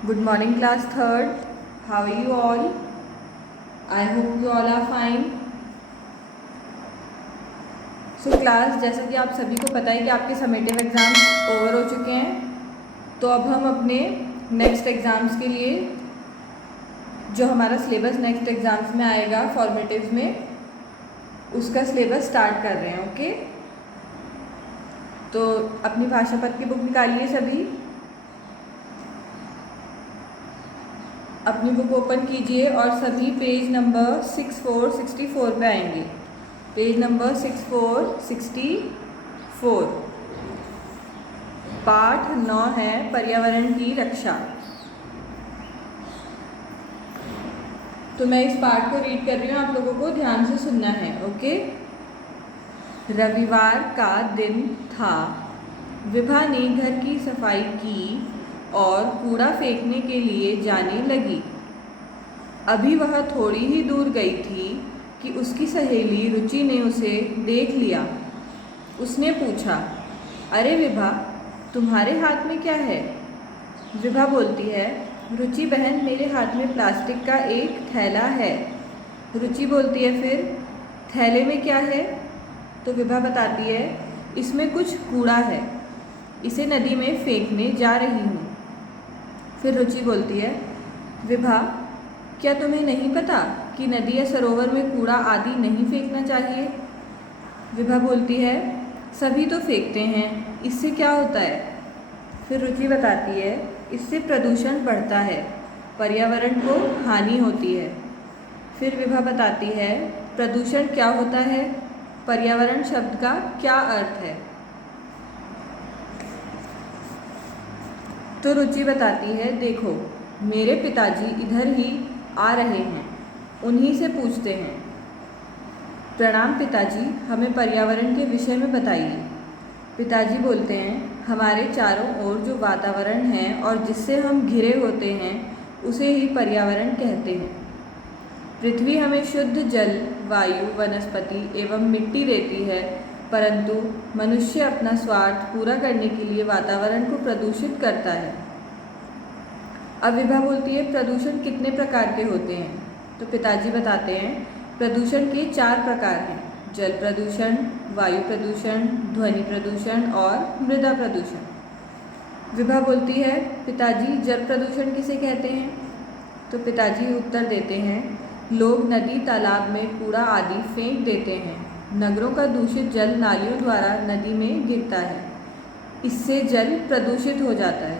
Good morning, class third. How are you all? I hope you all are fine. So class, जैसा कि आप सभी को पता है कि आपके समेटिव एग्ज़ाम्स ओवर हो चुके हैं, तो अब हम अपने नेक्स्ट एग्ज़ाम्स के लिए जो हमारा सिलेबस नेक्स्ट एग्ज़ाम्स में आएगा फॉर्मेटिव्स में, उसका सिलेबस स्टार्ट कर रहे हैं. ओके, तो अपनी भाषा पद की बुक निकालिए सभी. अपनी बुक ओपन कीजिए और सभी पेज नंबर 6464 पे आएंगे. Page number 6464. पाठ 9 है पर्यावरण की रक्षा. तो मैं इस पाठ को रीड कर रही हूँ, आप लोगों को ध्यान से सुनना है. ओके. रविवार का दिन था. विभा ने घर की सफाई की और कूड़ा फेंकने के लिए जाने लगी. अभी वह थोड़ी ही दूर गई थी कि उसकी सहेली रुचि ने उसे देख लिया. उसने पूछा, अरे विभा, तुम्हारे हाथ में क्या है? विभा बोलती है, रुचि बहन, मेरे हाथ में प्लास्टिक का एक थैला है. रुचि बोलती है, फिर थैले में क्या है? तो विभा बताती है, इसमें कुछ कूड़ा है, इसे नदी में फेंकने जा रही हूँ. फिर रुचि बोलती है, विभा, क्या तुम्हें नहीं पता कि नदी या सरोवर में कूड़ा आदि नहीं फेंकना चाहिए? विभा बोलती है, सभी तो फेंकते हैं, इससे क्या होता है? फिर रुचि बताती है, इससे प्रदूषण बढ़ता है, पर्यावरण को हानि होती है. फिर विभा बताती है, प्रदूषण क्या होता है? पर्यावरण शब्द का क्या अर्थ है? तो रुचि बताती है, देखो, मेरे पिताजी इधर ही आ रहे हैं, उन्हीं से पूछते हैं. प्रणाम पिताजी, हमें पर्यावरण के विषय में बताइए. पिताजी बोलते हैं, हमारे चारों ओर जो वातावरण है और जिससे हम घिरे होते हैं, उसे ही पर्यावरण कहते हैं. पृथ्वी हमें शुद्ध जल, वायु, वनस्पति एवं मिट्टी देती है, परंतु मनुष्य अपना स्वार्थ पूरा करने के लिए वातावरण को प्रदूषित करता है. अब विभा बोलती है, प्रदूषण कितने प्रकार के होते हैं? तो पिताजी बताते हैं, प्रदूषण के 4 प्रकार हैं: जल प्रदूषण, वायु प्रदूषण, ध्वनि प्रदूषण और मृदा प्रदूषण. विभा बोलती है, पिताजी, जल प्रदूषण किसे कहते हैं? तो पिताजी उत्तर देते हैं, लोग नदी तालाब में कूड़ा आदि फेंक देते हैं. नगरों का दूषित जल नालियों द्वारा नदी में गिरता है, इससे जल प्रदूषित हो जाता है.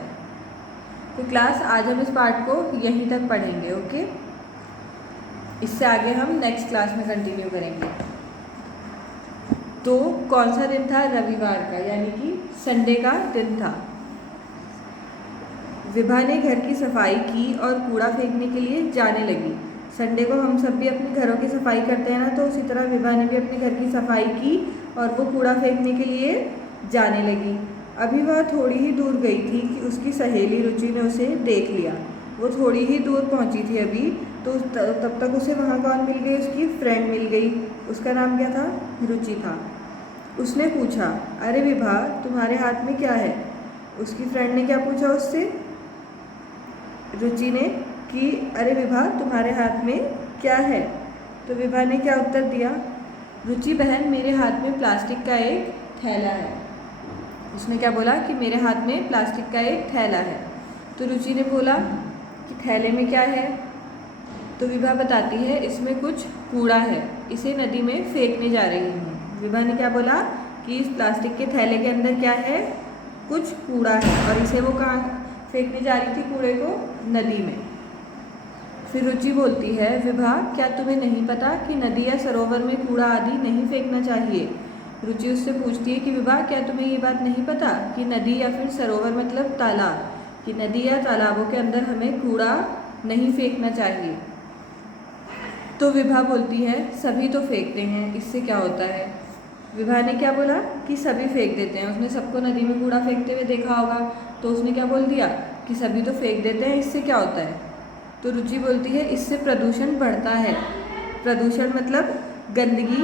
तो क्लास, आज हम इस पार्ट को यहीं तक पढ़ेंगे. ओके, इससे आगे हम नेक्स्ट क्लास में कंटिन्यू करेंगे. तो कौन सा दिन था? रविवार का, यानी कि संडे का दिन था. विभा ने घर की सफाई की और कूड़ा फेंकने के लिए जाने लगी. संडे को हम सब भी अपने घरों की सफाई करते हैं ना, तो उसी तरह विभा ने भी अपने घर की सफाई की और वो कूड़ा फेंकने के लिए जाने लगी. अभी वह थोड़ी ही दूर गई थी कि उसकी सहेली रुचि ने उसे देख लिया. वो थोड़ी ही दूर पहुंची थी अभी, तो तब तक उसे वहाँ कौन मिल गई? उसकी फ्रेंड मिल गई. उसका नाम क्या था? रुचि था. उसने पूछा, अरे विभा, तुम्हारे हाथ में क्या है? उसकी फ्रेंड ने क्या पूछा उससे? रुचि ने कि अरे विभा, तुम्हारे हाथ में क्या है? तो विभा ने क्या उत्तर दिया? रुचि बहन, मेरे हाथ में प्लास्टिक का एक थैला है. उसने क्या बोला? कि मेरे हाथ में प्लास्टिक का एक थैला है. तो रुचि ने बोला कि थैले में क्या है? तो विभा बताती है, इसमें कुछ कूड़ा है, इसे नदी में फेंकने जा रही हूँ. विभा ने क्या बोला? कि इस प्लास्टिक के थैले के अंदर क्या है? कुछ कूड़ा है, और इसे वो कहाँ फेंकने जा रही थी? कूड़े को नदी में. फिर रुचि बोलती है, विभा, क्या तुम्हें नहीं पता कि नदी या सरोवर में कूड़ा आदि नहीं फेंकना चाहिए? रुचि उससे पूछती है कि विभा, क्या तुम्हें ये बात नहीं पता कि नदी या फिर सरोवर मतलब तालाब, कि नदी या तालाबों के अंदर हमें कूड़ा नहीं फेंकना चाहिए? तो विभा बोलती है, सभी तो फेंकते हैं, इससे क्या होता है? विभा ने क्या बोला? कि सभी फेंक देते हैं. उसने सबको नदी में कूड़ा फेंकते हुए देखा होगा, तो उसने क्या बोल दिया? कि सभी तो फेंक देते हैं, इससे क्या होता है? तो रुचि बोलती है, इससे प्रदूषण बढ़ता है. प्रदूषण मतलब गंदगी.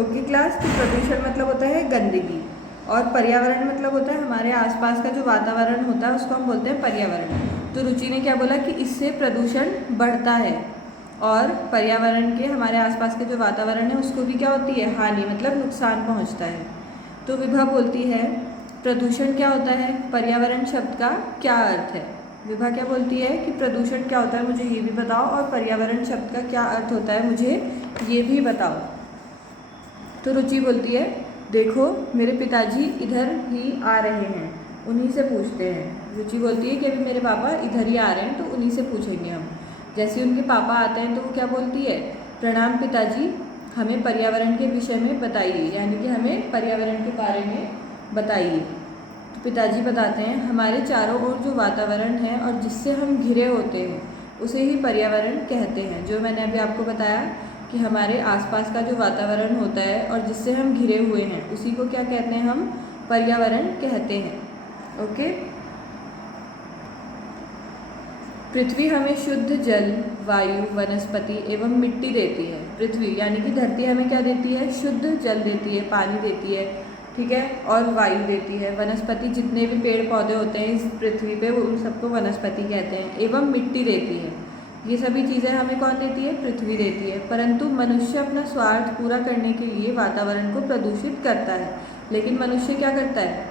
ओके क्लास, तो प्रदूषण मतलब होता है गंदगी. और पर्यावरण मतलब होता है हमारे आसपास का जो वातावरण होता है उसको हम बोलते हैं पर्यावरण। तो रुचि ने क्या बोला कि इससे प्रदूषण बढ़ता है और पर्यावरण के हमारे आसपास के जो वातावरण है उसको भी क्या होती है, हानि मतलब नुकसान पहुंचता है। तो विभा बोलती है प्रदूषण क्या होता है, पर्यावरण शब्द का क्या अर्थ है। विभा क्या बोलती है कि प्रदूषण क्या होता है मुझे ये भी बताओ, और पर्यावरण शब्द का क्या अर्थ होता है मुझे ये भी बताओ। तो रुचि बोलती है देखो मेरे पिताजी इधर ही आ रहे हैं, उन्हीं से पूछते हैं। रुचि बोलती है कि अभी मेरे पापा इधर ही आ रहे हैं तो उन्हीं से पूछेंगे हम। जैसे उनके पापा आते हैं तो वो क्या बोलती है, प्रणाम पिताजी, हमें पर्यावरण के विषय में बताइए, यानी कि हमें पर्यावरण के बारे में बताइए। तो पिताजी बताते हैं हमारे चारों ओर जो वातावरण है और जिससे हम घिरे होते हैं उसे ही पर्यावरण कहते हैं। जो मैंने अभी आपको बताया कि हमारे आसपास का जो वातावरण होता है और जिससे हम घिरे हुए हैं उसी को क्या कहते हैं, हम पर्यावरण कहते हैं। ओके। पृथ्वी हमें शुद्ध जल, वायु, वनस्पति एवं मिट्टी देती है। पृथ्वी यानी कि धरती हमें क्या देती है, शुद्ध जल देती है, पानी देती है, ठीक है, और वायु देती है। वनस्पति जितने भी पेड़ पौधे होते हैं इस पृथ्वी पे वो उन सबको वनस्पति कहते हैं। एवं मिट्टी देती है। ये सभी चीज़ें हमें कौन देती है, पृथ्वी देती है। परंतु मनुष्य अपना स्वार्थ पूरा करने के लिए वातावरण को प्रदूषित करता है। लेकिन मनुष्य क्या करता है,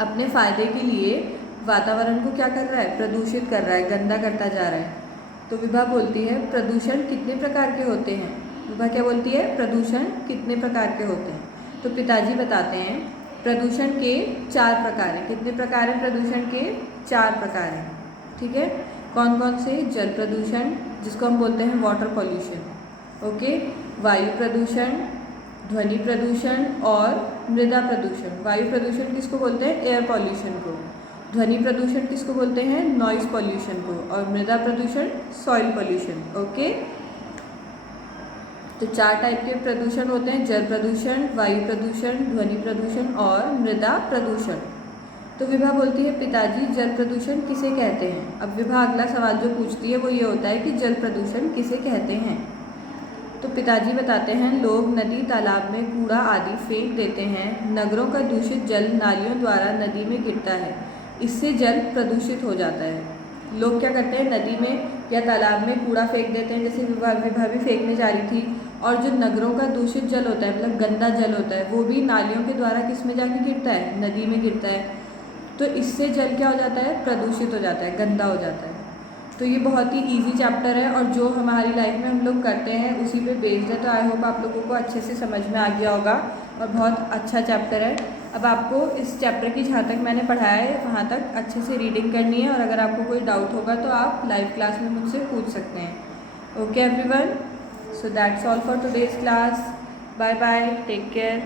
अपने फ़ायदे के लिए वातावरण को क्या कर रहा है, प्रदूषित कर रहा है, गंदा करता जा रहा है। तो विभा बोलती है प्रदूषण कितने प्रकार के होते हैं। विभा क्या बोलती है, प्रदूषण कितने प्रकार के होते हैं। तो पिताजी बताते हैं प्रदूषण के 4 प्रकार हैं। कितने प्रकार हैं प्रदूषण के, 4 प्रकार हैं, ठीक है। कौन कौन से, जल प्रदूषण जिसको हम बोलते हैं वाटर पॉल्यूशन, ओके, वायु प्रदूषण, ध्वनि प्रदूषण और मृदा प्रदूषण। वायु प्रदूषण किसको बोलते हैं, एयर पॉल्यूशन को। ध्वनि प्रदूषण किसको बोलते हैं, नॉइज पॉल्यूशन को। और मृदा प्रदूषण सॉइल पॉल्यूशन। ओके। तो 4 टाइप के प्रदूषण होते हैं, जल प्रदूषण, वायु प्रदूषण, ध्वनि प्रदूषण और मृदा प्रदूषण। तो विभा बोलती है पिताजी जल प्रदूषण किसे कहते हैं। अब विभा अगला सवाल जो पूछती है वो ये होता है कि जल प्रदूषण किसे कहते हैं। तो पिताजी बताते हैं लोग नदी तालाब में कूड़ा आदि फेंक देते हैं। नगरों का दूषित जल नालियों द्वारा नदी में गिरता है, इससे जल प्रदूषित हो जाता है। लोग क्या करते हैं, नदी में या तालाब में कूड़ा फेंक देते हैं, जैसे विभा भी फेंकने जा रही थी। और जो नगरों का दूषित जल होता है मतलब गंदा जल होता है वो भी नालियों के द्वारा किस में जाके गिरता है, नदी में गिरता है। तो इससे जल क्या हो जाता है, प्रदूषित हो जाता है, गंदा हो जाता है। तो ये बहुत ही इजी चैप्टर है और जो हमारी लाइफ में हम लोग करते हैं उसी पे बेस्ड है। तो आई होप आप लोगों को अच्छे से समझ में आ गया होगा और बहुत अच्छा चैप्टर है। अब आपको इस चैप्टर की जहाँ तक मैंने पढ़ाया है वहाँ तक अच्छे से रीडिंग करनी है और अगर आपको कोई डाउट होगा तो आप लाइव क्लास में मुझसे पूछ सकते हैं। Okay everyone, so that's all for today's class. Bye bye, take care.